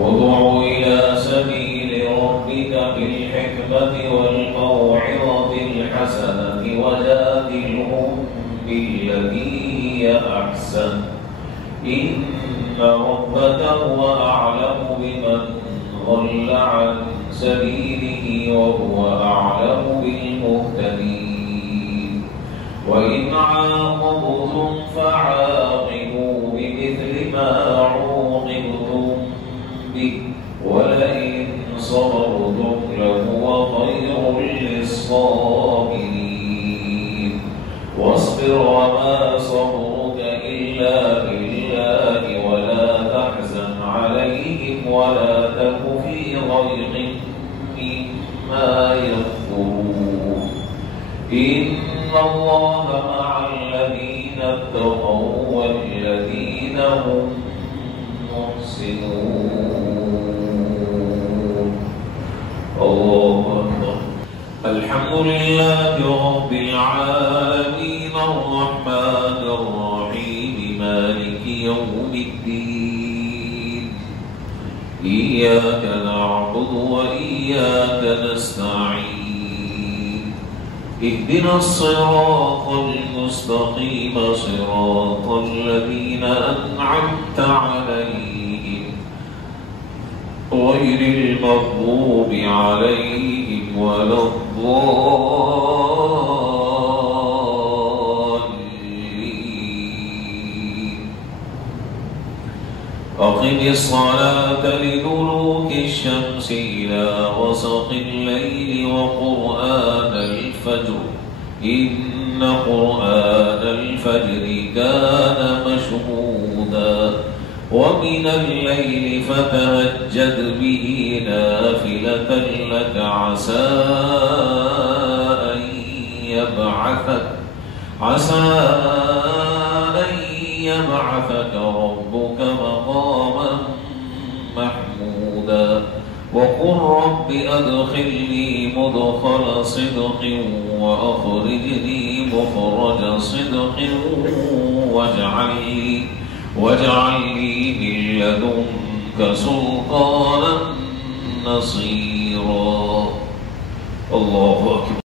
ادع إلى سبيل ربك بالحكمة والموعظة الحسنة وجادلهم بالتي هي أحسن إن ربك هو أعلم بمن ضل عن سبيله وهو أعلم بالمهتدين وإن عاقبتم فعاقبوا بمثل ما عوقبتم به ولئن صبرتم لهو خير للصابرين واصبر وما صبرك إلا بالله ولا تحزن عليهم ولا تك في ضيق مما يمكرون إن الله مع الذين اتقوا والذين هم محسنون. الله أكبر. الحمد لله رب العالمين الرحمن الرحيم مالك يوم الدين إياك نعبد وإياك نستعين اهدنا الصراط المستقيم صراط الذين أنعمت عليهم غير المغضوب عليهم ولا الضالين. أقم الصلاة لدلوك الشمس إلى غسق الليل وقرآن الفجر إن قرآن الفجر كان مشهودا ومن الليل فتهجد به نافلة لك عسى أن يبعثك ربك مقاما محمودا وقل رب أدخلني مدخل صدق وأخرجني مخرج صدق واجعل لي من لدنك سلطانا نصيرا. الله أكبر.